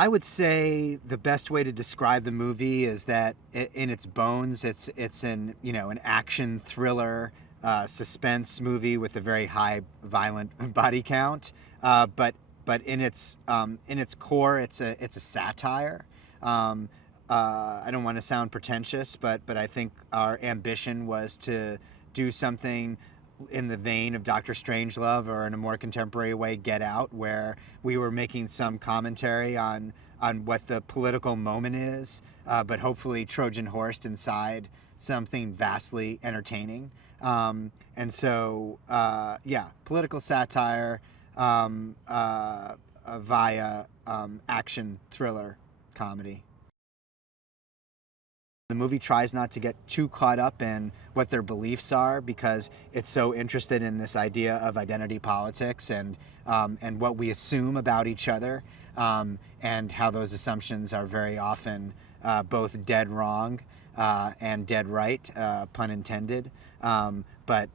I would say the best way to describe the movie is that in its bones, it's an action thriller, suspense movie with a very high violent body count. But in its core, it's a satire. Um, I don't want to sound pretentious, but I think our ambition was to do something in the vein of Doctor Strangelove, or in a more contemporary way, Get Out, where we were making some commentary on what the political moment is, but hopefully Trojan horsed inside something vastly entertaining. And so, yeah, political satire via action thriller comedy. The movie tries not to get too caught up in what their beliefs are, because it's so interested in this idea of identity politics and what we assume about each other, and how those assumptions are very often both dead wrong and dead right, pun intended. But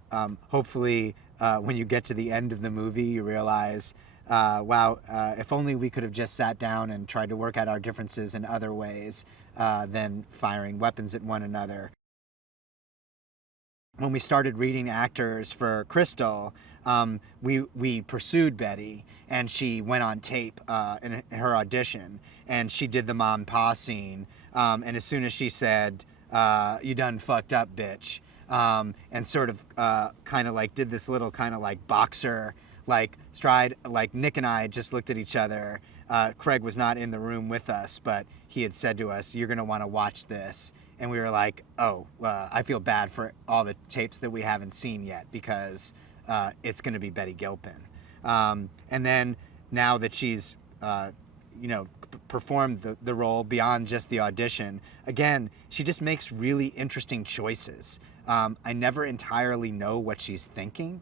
hopefully, when you get to the end of the movie, you realize, wow, if only we could have just sat down and tried to work out our differences in other ways than firing weapons at one another. When we started reading actors for Crystal, we pursued Betty, and she went on tape in her audition, and she did the mom and pa scene, and as soon as she said, "You done fucked up, bitch," and sort of kind of like did this little kind of like boxer like stride, like Nick and I just looked at each other. Craig was not in the room with us, but he had said to us, "You're going to want to watch this." And we were like, "Oh, I feel bad for all the tapes that we haven't seen yet, because it's going to be Betty Gilpin." And then now that she's, performed the role beyond just the audition, again, she just makes really interesting choices. I never entirely know what she's thinking.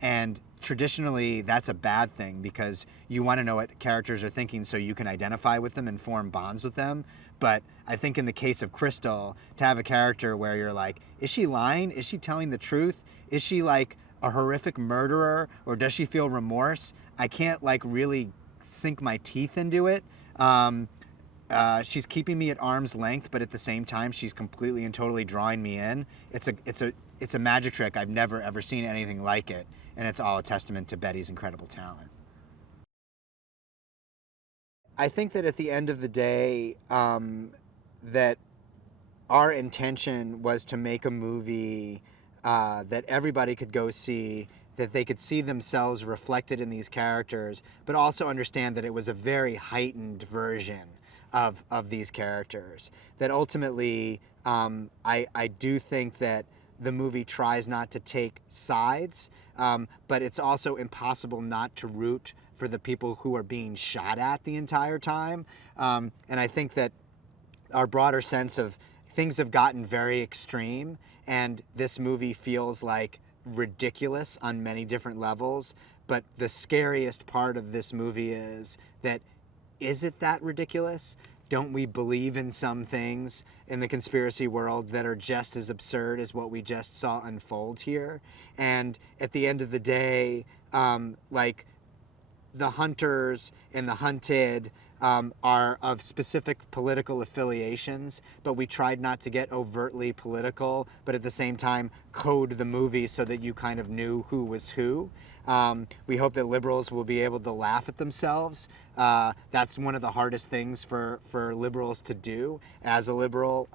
And traditionally, that's a bad thing, because you want to know what characters are thinking so you can identify with them and form bonds with them. But I think in the case of Crystal, to have a character where you're like, is she lying? Is she telling the truth? Is she like a horrific murderer, or does she feel remorse? I can't like really sink my teeth into it. She's keeping me at arm's length, but at the same time, she's completely and totally drawing me in. It's a magic trick. I've never ever seen anything like it, and it's all a testament to Betty's incredible talent. I think that at the end of the day, that our intention was to make a movie that everybody could go see, that they could see themselves reflected in these characters, but also understand that it was a very heightened version of these characters. That ultimately, I do think that the movie tries not to take sides, but it's also impossible not to root for the people who are being shot at the entire time. And I think that our broader sense of things have gotten very extreme, and this movie feels like ridiculous on many different levels. But the scariest part of this movie is that, is it that ridiculous? Don't we believe in some things in the conspiracy world that are just as absurd as what we just saw unfold here? And at the end of the day, like, the hunters and the hunted are of specific political affiliations, but we tried not to get overtly political, but at the same time code the movie so that you kind of knew who was who. We hope that liberals will be able to laugh at themselves. That's one of the hardest things for liberals to do. As a liberal,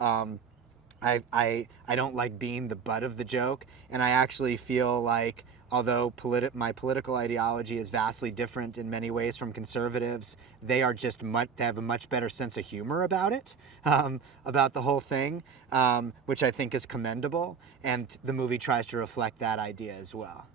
I don't like being the butt of the joke, and I actually feel like, although my political ideology is vastly different in many ways from conservatives, they are just they have a much better sense of humor about it, about the whole thing, which I think is commendable, and the movie tries to reflect that idea as well.